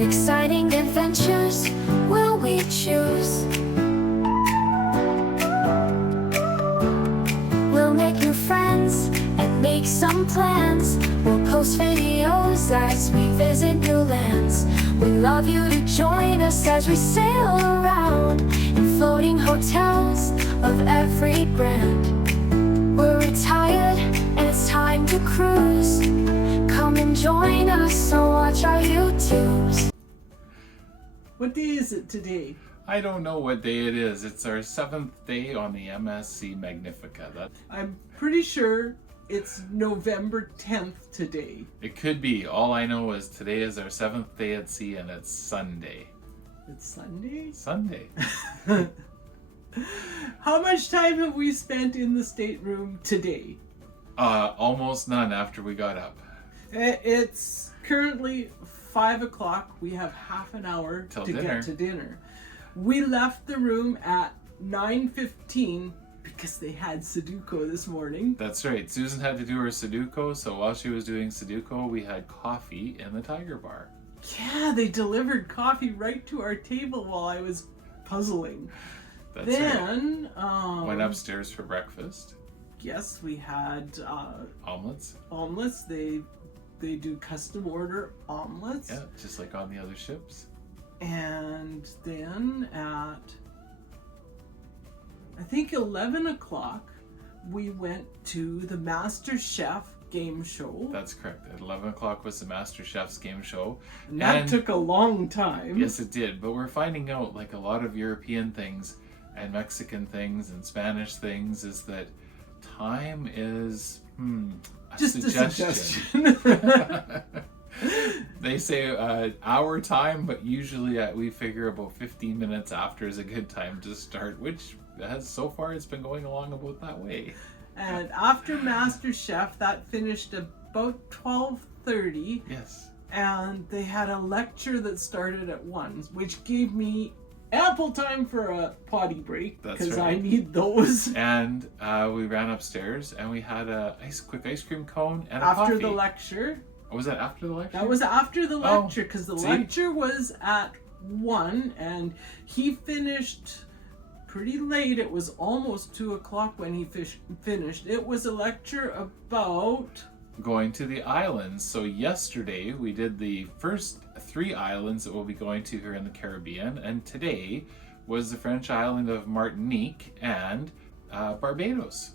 What exciting adventures will we choose? We'll make new friends and make some plans. We'll post videos as we visit new lands. We'd love you to join us as we sail around in floating hotels of every brand. We're retired and it's time to cruise. Come and join us, so watch our YouTubes. What day is it today? I don't know what day it is. It's our 7th day on the MSC Magnifica. I'm pretty sure it's November 10th today. It could be. All I know is today is our 7th day at sea and it's Sunday. It's Sunday? Sunday. How much time have we spent in the stateroom today? Almost none after we got up. It's currently 5 o'clock. We have half an hour Till to dinner. get to dinner. We left the room at 9:15 because they had Sudoku this morning. That's right. Susan had to do her Sudoku, so while she was doing Sudoku, we had coffee in the Tiger Bar. Yeah, they delivered coffee right to our table while I was puzzling. That's right. Then, Went upstairs for breakfast. yes, we had Omelets. omelets. They do custom order omelets. Yeah, just like on the other ships. And then at, I think 11 o'clock, we went to the Master Chef game show. That's correct. At 11 o'clock was the Master Chef's game show. And that took a long time. Yes, it did. But we're finding out, like a lot of European things and Mexican things and Spanish things, is that time is a Just suggestion. a suggestion. They say hour time, but usually we figure about 15 minutes after is a good time to start, which has so far it's been going along about that way. And after Master Chef, that finished about 12:30. Yes. And they had a lecture that started at 1, which gave me ample time for a potty break, That's because right. I need those. And we ran upstairs and we had a quick ice cream cone and a After coffee. the lecture. Oh, was that after the lecture? That was after the Oh, lecture, because the see? lecture was at 1, and he finished pretty late. It was almost 2 o'clock when he finished. It was a lecture about going to the islands. So yesterday we did the first 3 islands that we'll be going to here in the Caribbean, and today was the French island of Martinique and Barbados.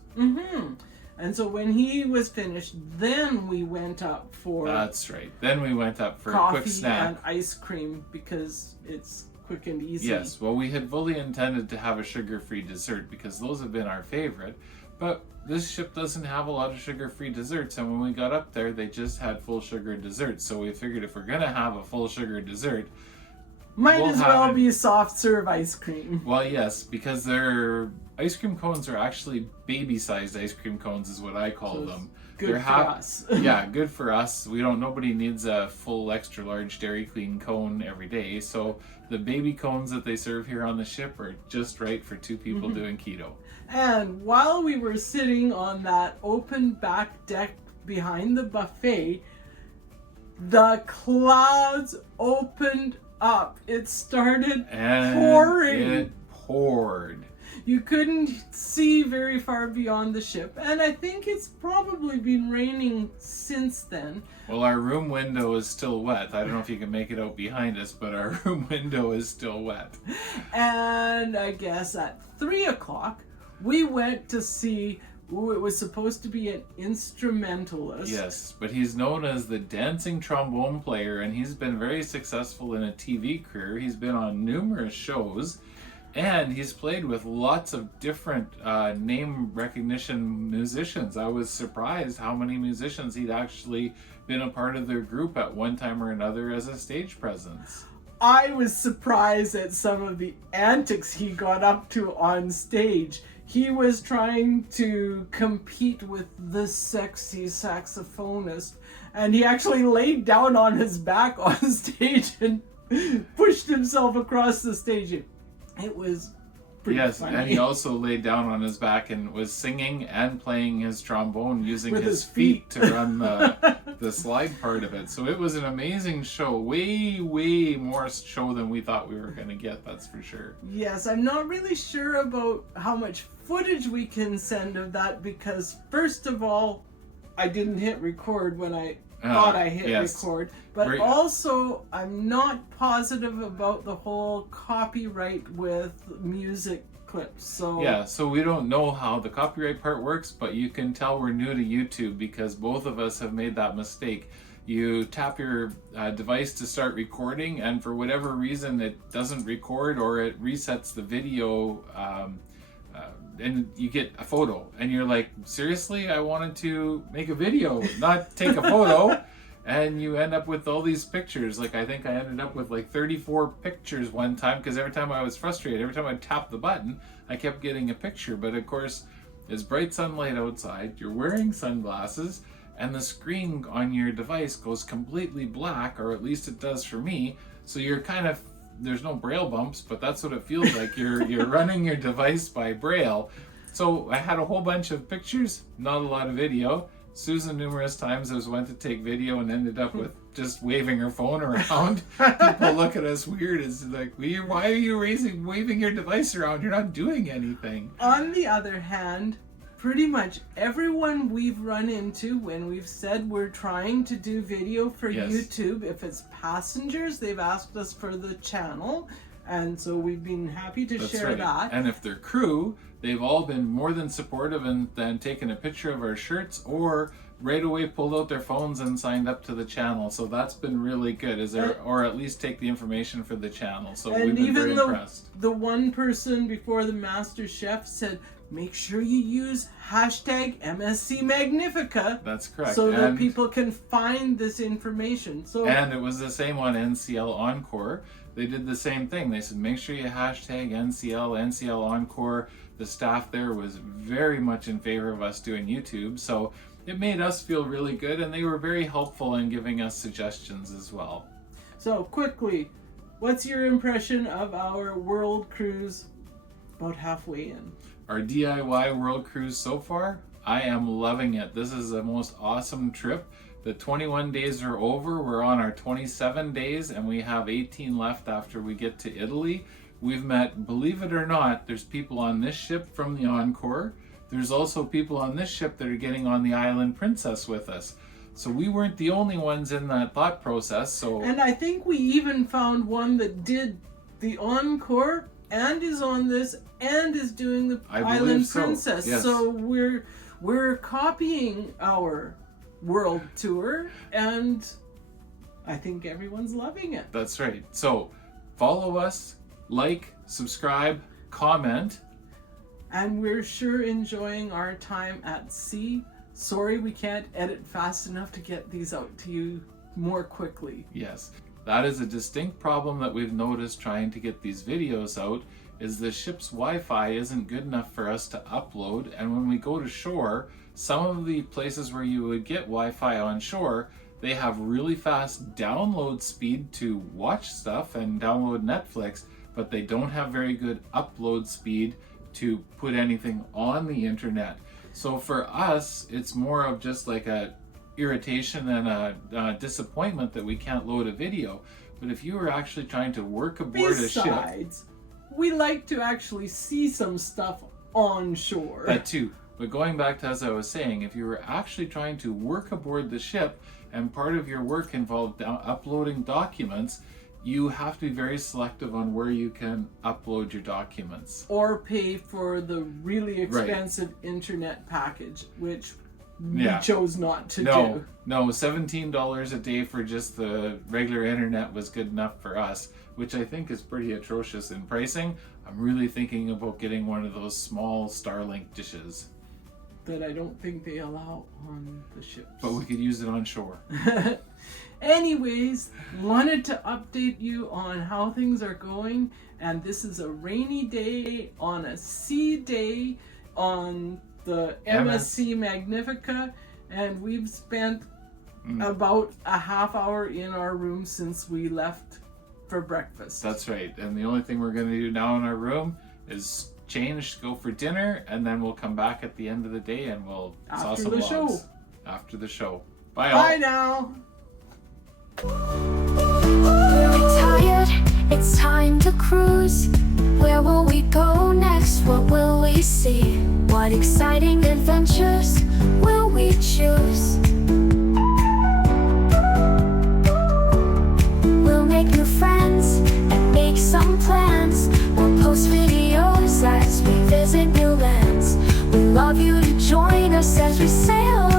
And so when he was finished, then we went up for That's right. Then we went up for a coffee quick snack. and ice cream, because it's quick and easy. Yes, well, we had fully intended to have a sugar-free dessert because those have been our favorite, but this ship doesn't have a lot of sugar-free desserts, and when we got up there, they just had full sugar desserts. So we figured if we're gonna have a full sugar dessert, Might we'll as have well it. be soft serve ice cream. Well, yes, because their ice cream cones are actually baby-sized ice cream cones, is what I call So it's them. good They're for us. Yeah, good for us. Nobody needs a full extra large Dairy Queen cone every day. So the baby cones that they serve here on the ship are just right for 2 people doing keto. And while we were sitting on that open back deck behind the buffet, the clouds opened up. It started And pouring. it poured. You couldn't see very far beyond the ship, and I think it's probably been raining since then. Well, our room window is still wet. I don't know if you can make it out behind us, but our room window is still wet. And I guess at 3 o'clock, we went to see who it was supposed to be an instrumentalist. Yes, but he's known as the dancing trombone player, and he's been very successful in a TV career. He's been on numerous shows, and he's played with lots of different name recognition musicians. I was surprised how many musicians he'd actually been a part of their group at one time or another as a stage presence. I was surprised at some of the antics he got up to on stage. He was trying to compete with the sexy saxophonist, and he actually laid down on his back on stage and pushed himself across the stage. It was pretty Yes, funny. and he also laid down on his back and was singing and playing his trombone using With his his feet feet. to run the slide part of it. So it was an amazing show. Way more show than we thought we were going to get, that's for sure. Yes, I'm not really sure about how much footage we can send of that because, first of all, I didn't hit record when I thought I hit yes. record. But Right. also, I'm not positive about the whole copyright with music clips. So Yeah, so we don't know how the copyright part works, but you can tell we're new to YouTube because both of us have made that mistake. You tap your device to start recording, and for whatever reason it doesn't record or it resets the video, and you get a photo, and you're like, seriously, I wanted to make a video, not take a photo. And you end up with all these pictures. Like, I think I ended up with like 34 pictures one time because every time I was frustrated, every time I tapped the button, I kept getting a picture. But of course, it's bright sunlight outside, you're wearing sunglasses, and the screen on your device goes completely black, or at least it does for me. So you're kind of, there's no braille bumps, but that's what it feels like. You're running your device by braille. So I had a whole bunch of pictures, not a lot of video. Susan numerous times has went to take video and ended up with just waving her phone around. People look at us weird. It's like, why are you waving your device around? You're not doing anything. On the other hand, pretty much everyone we've run into when we've said we're trying to do video for Yes. YouTube, if it's passengers, they've asked us for the channel, and so we've been happy to That's share right. that. And if they're crew, they've all been more than supportive and then taken a picture of our shirts or right away pulled out their phones and signed up to the channel. So that's been really good. Or at least take the information for the channel. So we've And been very even impressed. the one person before the Master Chef said, make sure you use hashtag MSC Magnifica. That's correct. So that And- people can find this information. So And it was the same on NCL Encore. They did the same thing. They said, make sure you hashtag NCL Encore. The staff there was very much in favor of us doing YouTube. So it made us feel really good, and they were very helpful in giving us suggestions as well. So quickly, what's your impression of our world cruise about halfway in? Our DIY world cruise so far, I am loving it. This is the most awesome trip. The 21 days are over. We're on our 27 days, and we have 18 left after we get to Italy. We've met, believe it or not, there's people on this ship from the Encore. There's also people on this ship that are getting on the Island Princess with us. So we weren't the only ones in that thought process. So And I think we even found one that did the Encore and is on this and is doing the I believe Island so, Princess. yes. So we're copying our world tour, and I think everyone's loving it. that's right. So follow us, like, subscribe, comment. And we're sure enjoying our time at sea. Sorry we can't edit fast enough to get these out to you more quickly. Yes, that is a distinct problem that we've noticed trying to get these videos out, is the ship's Wi-Fi isn't good enough for us to upload, and when we go to shore, some of the places where you would get Wi-Fi on shore, they have really fast download speed to watch stuff and download Netflix, but they don't have very good upload speed to put anything on the internet. So for us, it's more of just like a irritation and a disappointment that we can't load a video. But if you were actually trying to work aboard a ship, Besides, we like to actually see some stuff on shore. that too. But going back to as I was saying, if you were actually trying to work aboard the ship and part of your work involved uploading documents, you have to be very selective on where you can upload your documents. Or pay for the really expensive internet package, which we chose not to do. No, $17 a day for just the regular internet was good enough for us, which I think is pretty atrocious in pricing. I'm really thinking about getting one of those small Starlink dishes. That I don't think they allow on the ships. But we could use it on shore. Anyways, wanted to update you on how things are going, and this is a rainy day on a sea day on the MSC Magnifica, and we've spent about a half hour in our room since we left for breakfast. That's right. And the only thing we're going to do now in our room is change, go for dinner, and then we'll come back at the end of the day and we'll saw After some the logs show. after the show. Bye all. Bye now. We're retired, it's time to cruise. Where will we go next? What will we see? What exciting adventures will we choose? We'll make new friends and make some plans. We'll post videos as we visit new lands. We love you to join us as we sail